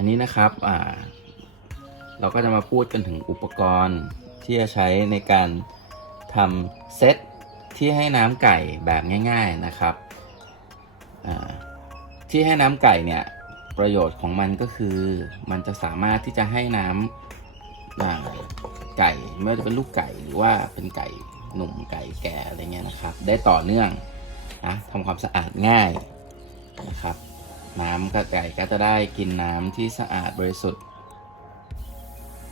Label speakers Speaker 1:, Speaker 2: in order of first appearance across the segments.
Speaker 1: อันนี้นะครับอ่าเราก็จะมาพูดกันถึงอุปกรณ์ที่จะใช้ในการทำเซตที่ให้น้ำไก่แบบง่าย ๆนะครับ ที่ให้น้ำไก่เนี่ยประโยชน์ของมันก็คือ มันจะสามารถที่จะให้น้ำไก่ไม่ว่าจะเป็นลูกไก่หรือว่าเป็นไก่หนุ่มไก่แก่อะไรเงี้ยนะครับ ได้ต่อเนื่องนะทำความสะอาดง่ายนะครับ น้ำกระไก่ก็จะได้กินน้ำที่สะอาดบริสุทธิ์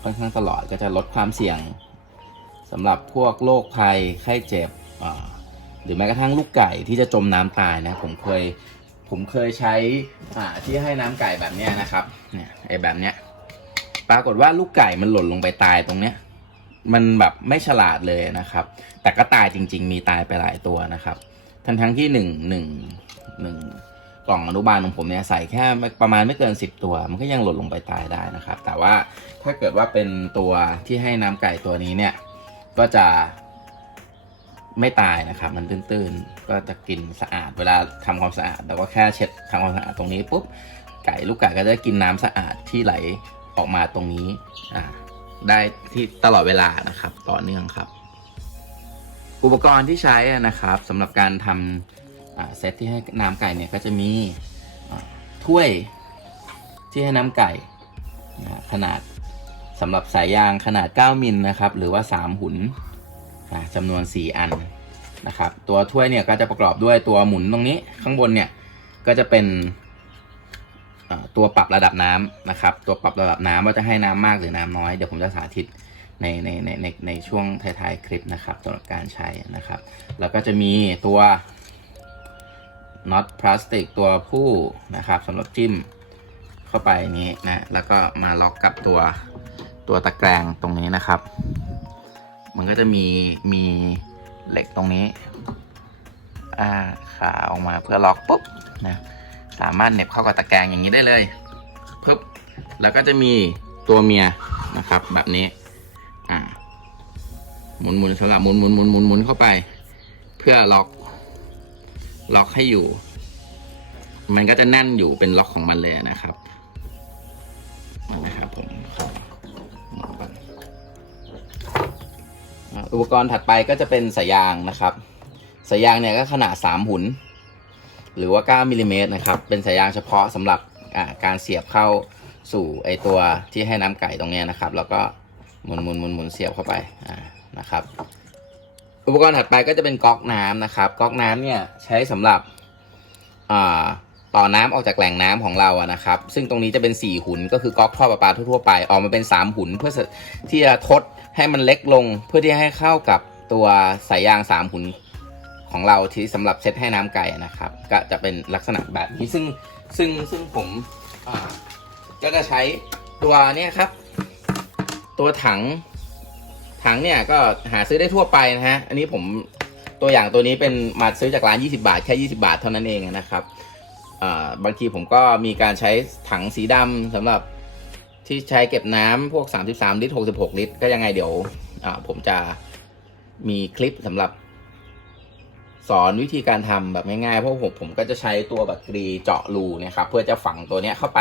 Speaker 1: ค่อนข้างตลอดก็จะลดความเสี่ยงสำหรับพวกโรคภัยไข้เจ็บหรือแม้กระทั่งลูกไก่ที่จะจมน้ำตายนะผมเคยผมเคยใช้อ่าที่ให้น้ำไก่แบบเนี้ยนะครับเนี่ยไอ้แบบเนี้ยปรากฏว่าลูกไก่มันหล่นลงไปตายตรงเนี้ยมันแบบไม่ฉลาดเลยนะครับ แต่ก็ตายจริง ๆ มีตายไปหลายตัวนะครับ ทั้งทั้งที่หนึ่งหนึ่งหนึ่ง กล่องอนุบาลของผมเนี่ยใส่แค่ประมาณไม่เกิน 10 ตัว มันก็ยังหล่นลงไปตายได้นะครับ แต่ว่าถ้าเกิดว่าเป็นตัวที่ให้น้ำไก่ตัวนี้เนี่ยก็จะไม่ตายนะครับ มันตื้นๆ ก็จะกินสะอาดเวลาทำความสะอาดเราก็แค่เช็ดทำความสะอาดตรงนี้ปุ๊บไก่ลูกไก่ก็จะกินน้ำสะอาดที่ไหลออกมาตรงนี้อ่าได้ที่ตลอดเวลานะครับ ต่อเนื่องครับ อุปกรณ์ที่ใช้นะครับสำหรับการทำอ่า เซตที่ให้น้ำไก่เนี่ยก็จะมีถ้วยที่ให้น้ำไก่นะขนาดสำหรับสายยางขนาด 9 มิลนะครับ หรือว่า 3 หุนอ่าจำนวน 4 อันนะครับ ตัวถ้วยเนี่ยก็จะประกอบด้วยตัวหมุนตรงนี้ข้างบนเนี่ยก็จะเป็นตัวปรับระดับน้ำนะครับ ตัวปรับระดับน้ำว่าจะให้น้ำมากหรือน้ำน้อย เดี๋ยวผมจะสาธิตในในในในในช่วงท้ายๆคลิปนะครับสำหรับการใช้นะครับ แล้วก็จะมีตัว น็อตพลาสติกตัวผู้นะครับสำหรับจิ้มเข้าไปนี้นะแล้วก็มาล็อกกับตัวตัวตะแกรงตรงนี้นะครับ มันก็จะมีมีเหล็กตรงนี้อ่าขาออกมาเพื่อล็อกปุ๊บนะสามารถเน็บเข้ากับตะแกรงอย่างนี้ได้เลยปึ๊บแล้วก็จะมีตัวเมียนะครับ แบบนี้อ่าหมุนหมุนสลับหมุนหมุนหมุนหมุนหมุนเข้าไป เพื่อล็อก ล็อกให้อยู่ มันก็จะแน่นอยู่เป็นล็อกของมันเลยนะครับนะครับผมอุปกรณ์ถัดไปก็จะเป็นสายยางนะครับ สายยางเนี่ยก็ขนาด 3 หุนหรือว่า 9มิลลิเมตรนะครับ เป็นสายยางเฉพาะสำหรับการเสียบเข้าสู่ไอตัวที่ให้น้ำไก่ตรงเนี้ยนะครับ แล้วก็หมุนหมุนหมุนหมุนเสียบเข้าไปนะครับ อุปกรณ์ถัดไปก็จะเป็นก๊อกน้ำนะครับ ก๊อกน้ำเนี่ยใช้สำหรับอ่า ต่อน้ำออกจากแหล่งน้ำของเราอะนะครับ ซึ่งตรงนี้จะเป็น 4 หุนก็คือก๊อกท่อประปาทั่วๆไปออกมาเป็น 3 หุนเพื่อที่จะทดให้มันเล็กลง เพื่อที่ให้เข้ากับตัวสายยาง 3 หุนของเราที่สำหรับเซตให้น้ำไก่นะครับ ก็จะเป็นลักษณะแบบนี้ซึ่งซึ่งซึ่งผมก็จะใช้ตัวเนี้ยครับ ตัวถังถังเนี่ยก็หาซื้อได้ทั่วไปนะฮะอันนี้ผมตัวอย่างตัวนี้เป็นมาซื้อจากร้าน 20 บาทแค่ 20 บาทเท่านั้นเองนะครับ บางทีผมก็มีการใช้ถังสีดำสำหรับที่ใช้เก็บน้ำพวก 33 ลิตร 66 ลิตร ก็ยังไงเดี๋ยวผมจะมีคลิปสำหรับสอนวิธีการทำแบบง่ายๆ เพราะผมผมก็จะใช้ตัวบัตรกรีเจาะรูนะครับ เพื่อจะฝังตัวเนี้ยเข้าไป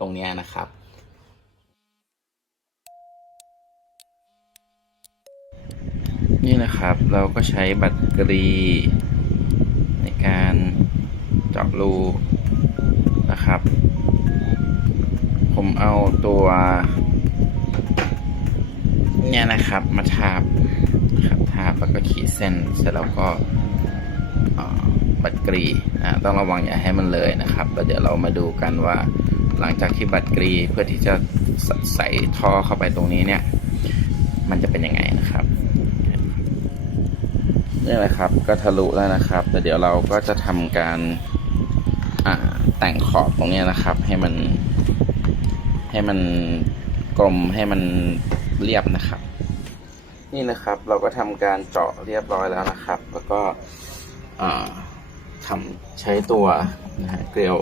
Speaker 1: ตรงเนี้ยนะครับ นี่นะครับเราก็ใช้บัตรกรีในการ เจาะรูนะครับ ผมเอาตัว เนี่ยนะครับมาทาบนะครับทาบแล้วก็ขีดเส้นเสร็จแล้วก็บัตรกรีอ่าต้องระวังอย่าให้มันเลยนะครับแล้วเดี๋ยวเรามาดูกันว่าหลังจากที่บัตรกรีเพื่อที่จะใส่ท่อเข้าไปตรงนี้เนี่ย มันจะเป็นยังไงนะครับนี่แหละครับก็ทะลุแล้วนะครับแต่เดี๋ยวเราก็จะทำการ แต่งขอบตรงนี้นะครับ ให้มัน ให้มันกลมให้มันเรียบนะครับ นี่นะครับเราก็ทำการเจาะเรียบร้อยแล้วนะครับ แล้วก็ทำใช้ตัวนะฮะเกลียว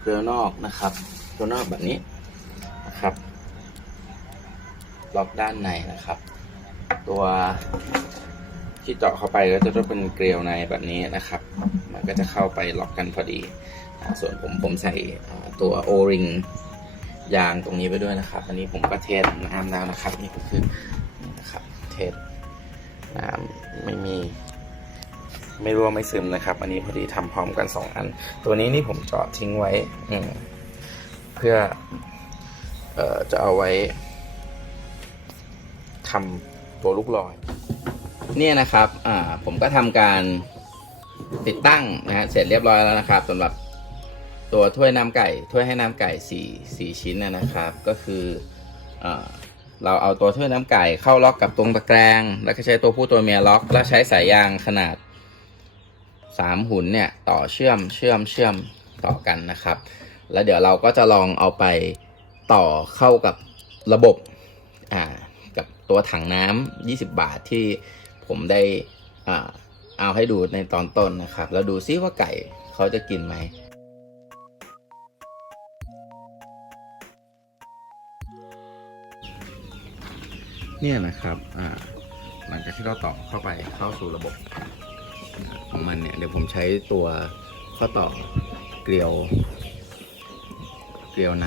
Speaker 1: เกลียวนอกนะครับเกลียวนอกแบบนี้นะครับล็อกด้านในนะครับ ตัว ที่เจาะเข้าไปก็จะต้องเป็นเกลียวในแบบนี้นะครับ มันก็จะเข้าไปล็อกกันพอดี ส่วนผมผมใส่ตัวโอริงยางตรงนี้ไปด้วยนะครับ อันนี้ผมก็เทสน้ำแล้วนะครับ นี่ก็คือนะครับเทสน้ำไม่มีไม่รั่วไม่ซึมนะครับ อันนี้พอดีทำพร้อมกันสองอัน ตัวนี้นี่ผมเจาะทิ้งไว้อืเพื่อเอ่อจะเอาไว้ทำตัวลูกลอย เนี่ยนะครับอ่าผมก็ทำการติดตั้งนะฮะเสร็จเรียบร้อยแล้วนะครับสำหรับตัวถ้วยน้ำไก่ถ้วยให้น้ำไก่สี่สี่ชิ้นนะนะครับ ก็คืออ่าเราเอาตัวถ้วยน้ำไก่เข้าล็อกกับตรงตะแกรงแล้วก็ใช้ตัวผู้ตัวเมียล็อกแล้วใช้สายยางขนาดสามหุ่นเนี่ยต่อเชื่อมเชื่อมเชื่อมต่อกันนะครับ แล้วเดี๋ยวเราก็จะลองเอาไปต่อเข้ากับระบบอ่ากับตัวถังน้ำ20 บาทที่ ผมได้อาเอาให้ดูในตอนต้นนะครับ แล้วดูซิว่าไก่เขาจะกินไหมเนี่ยนะครับ อ่า หลังจากที่เราต่อเข้าไปเข้าสู่ระบบของมันเนี่ย เดี๋ยวผมใช้ตัวข้อต่อเกลียว เกลียวใน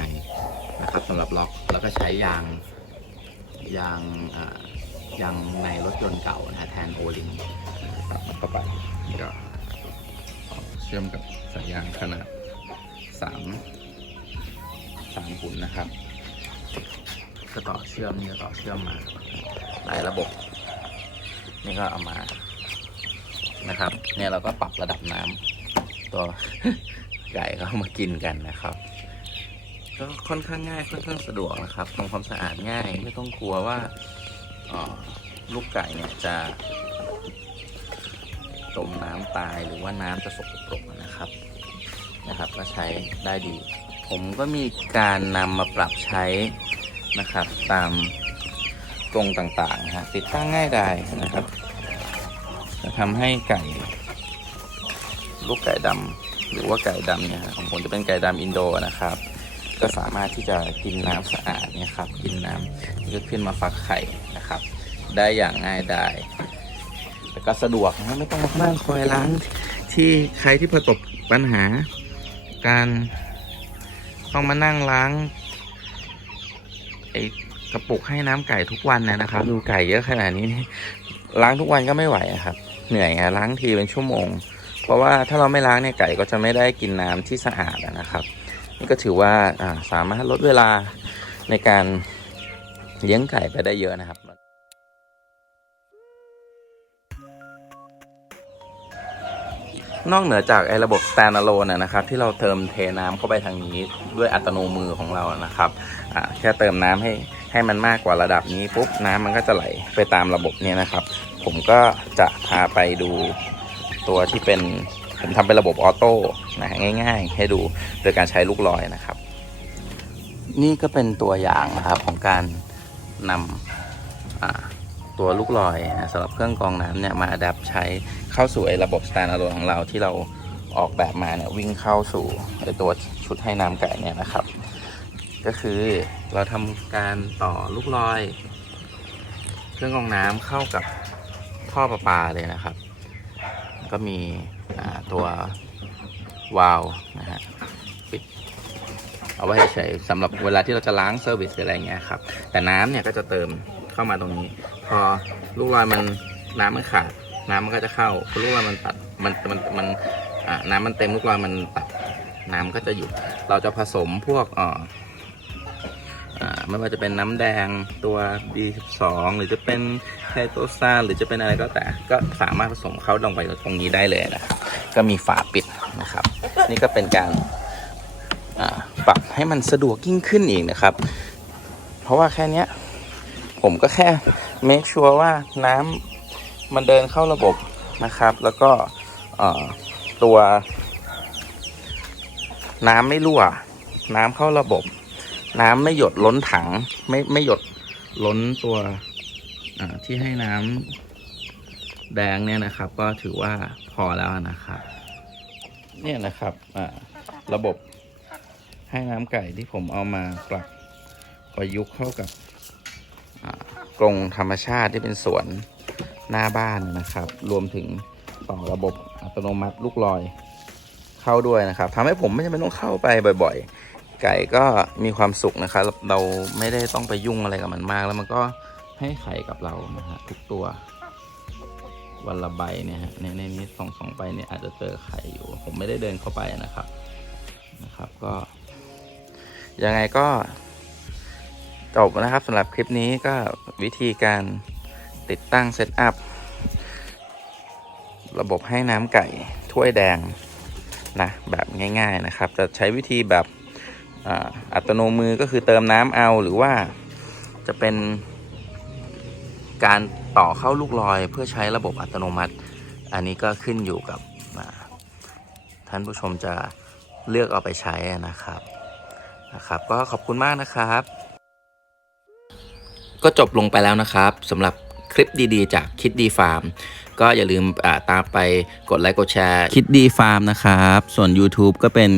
Speaker 1: นะครับสำหรับล็อก แล้วก็ใช้ยาง ยาง อ่า ยางในรถยนต์เก่านะแทนโอลิงตัดเข้าไปนี่ก็เชื่อมกับสายยางขนาดสามสามหุ่นนะครับ ก็ต่อเชื่อมนี่ก็ต่อเชื่อมมาหลายระบบ นี่ก็เอามานะครับ เนี่ยเราก็ปรับระดับน้ำตัวไก่เขามากินกันนะครับก็ค่อนข้างง่ายค่อนข้างสะดวกนะครับทำความสะอาดง่ายไม่ต้องกลัวว่าเอ่อ ลูกไก่เนี่ยจะจมน้ำตายหรือว่าน้ำจะสกปรกนะครับนะครับ ก็ใช้ได้ดี ผมก็มีการนำมาปรับใช้นะครับ ตามตรงต่างๆฮะติดตั้งง่ายได้นะครับ จะทำให้ไก่ ลูกไก่ดำหรือว่าไก่ดำเนี่ยของผมจะเป็นไก่ดำอินโดนะครับ ก็สามารถที่จะกินน้ำสะอาดเนี่ยครับกินน้ำที่ก็ขึ้นมาฟักไข่นะครับ ได้อย่างง่ายได้แต่ก็สะดวกนะไม่ต้องมานั่งคอยล้างที่ใครที่ประสบปัญหา การต้องมานั่งล้างไอ้กระปุกให้น้ำไก่ทุกวันนะครับ ดูไก่เยอะขนาดนี้นี่ล้างทุกวันก็ไม่ไหวครับ เหนื่อยอะล้างทีเป็นชั่วโมง เพราะว่าถ้าเราไม่ล้างเนี่ยไก่ก็จะไม่ได้กินน้ำที่สะอาดนะครับ นี่ก็ถือว่าสามารถลดเวลาในการเลี้ยงไก่ไปได้เยอะนะครับ นอกเหนือจากไอ้ระบบ standalone นะครับ ที่เราเติมเทน้ำเข้าไปทางนี้ด้วยอัตโนมือของเรานะครับแค่เติมน้ำให้ให้มันมากกว่าระดับนี้ปุ๊บน้ำมันก็จะไหลไปตามระบบเนี้นะครับ ผมก็จะพาไปดูตัวที่เป็น ผมทำเป็นระบบออโต้นะฮะง่าย ๆ ให้ดูโดยการใช้ลูกลอยนะครับ นี่ก็เป็นตัวอย่างนะครับของการนำตัวลูกลอยนะสำหรับเครื่องกรองน้ำเนี่ยมาอัดใช้เข้าสู่ไอ้ระบบ standalone ของเราที่เราออกแบบมาเนี่ยวิ่งเข้าสู่ไอ้ตัวชุดให้น้ำไก่เนี่ยนะครับ ก็คือเราทำการต่อลูกลอย เครื่องกรองน้ำเข้ากับท่อประปาเลยนะครับ ก็มีตัววาล์วนะฮะปิดเอาไว้ใช้สำหรับเวลาที่เราจะล้างเซอร์วิสหรืออะไรเงี้ยครับ แต่น้ำเนี่ยก็จะเติมเข้ามาตรงนี้ พอลูกลอยมันน้ำมันขาด น้ำมันก็จะเข้าพอลูกลอยมันตัดมันมันมันน้ำมันเต็มลูกลอยมันตัดน้ำก็จะหยุด เราจะผสมพวกอ่อ ไม่ว่าจะเป็นน้ำแดงตัว B12 หรือจะเป็นไคโตซานหรือจะเป็นอะไรก็แต่ก็สามารถผสมเข้าลงไปตรงนี้ได้เลยนะครับ ก็มีฝาปิดนะครับ นี่ก็เป็นการปรับให้มันสะดวกยิ่งขึ้นอีกนะครับ เพราะว่าแค่นี้ผมก็แค่ make sure ว่าน้ำมันเดินเข้าระบบนะครับ แล้วก็ตัวน้ำไม่รั่ว น้ำเข้าระบบ น้ำไม่หยดล้นถัง ไม่ไม่หยดล้นตัวที่ให้น้ำแดงเนี่ยนะครับ ก็ถือว่าพอแล้วนะครับ เนี่ยนะครับระบบให้น้ำไก่ที่ผมเอามาปรับประยุกต์เข้ากับกรงธรรมชาติที่เป็นสวนหน้าบ้านนะครับ รวมถึงต่อระบบอัตโนมัติลูกลอยเข้าด้วยนะครับทำให้ผมไม่จำเป็นต้องเข้าไปบ่อย ๆ ไก่ก็มีความสุขนะครับเราไม่ได้ต้องไปยุ่งอะไรกับมันมาก แล้วมันก็ให้ไข่กับเรานะฮะทุกตัว วันละใบเนี่ยฮะในในนี้สองสองใบเนี่ยอาจจะเจอไข่อยู่ ผมไม่ได้เดินเข้าไปนะครับนะครับก็ยังไงก็จบนะครับสำหรับคลิปนี้ก็วิธีการติดตั้งเซตอัพระบบให้น้ำไก่ถ้วยแดงนะแบบง่าย ๆนะครับ จะใช้วิธีแบบ อัตโนมือก็คือเติมน้ำเอาหรือว่าจะเป็นการต่อเข้าลูกลอยเพื่อใช้ระบบอัตโนมัติ อันนี้ก็ขึ้นอยู่กับท่านผู้ชมจะเลือกเอาไปใช้นะครับนะครับ ก็ขอบคุณมากนะครับ ก็จบลงไปแล้วนะครับสำหรับคลิปดีๆ จากคิดดีฟาร์มก็อย่าลืมตามไปกดไลค์กดแชร์คิดดีฟาร์มนะครับ ส่วน YouTube ก็เป็น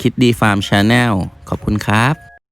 Speaker 1: คิดดีฟาร์มชาแนลขอบคุณครับ